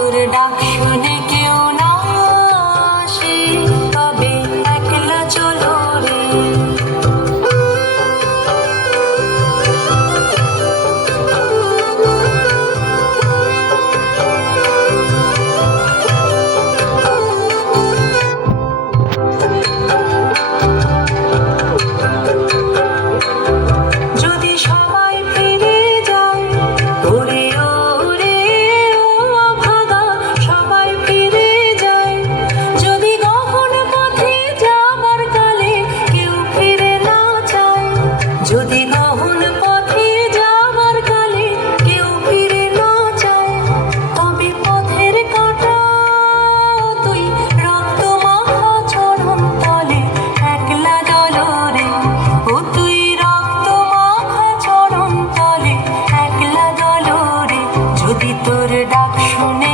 তোর ডাক শুনে কেউ না আসে, তবে একলা চলো রে। যদি সবাই ফিরে যায় ওরে ওরে ও ভাগা, সবাই ফিরে যায়। যদি গহন পথে যাবার কালে কেউ ফিরে না চায়, যদি গহন পথে যাবার কালে কেউ ফিরে না চায়, তবে পথের কাঁটা তুই রক্ত মাখা চরণ তলে একলা ডলরে। ও তুই রক্ত মাখা চরণ তলে একলা ডলরে। যদি তোর ডাক শুনে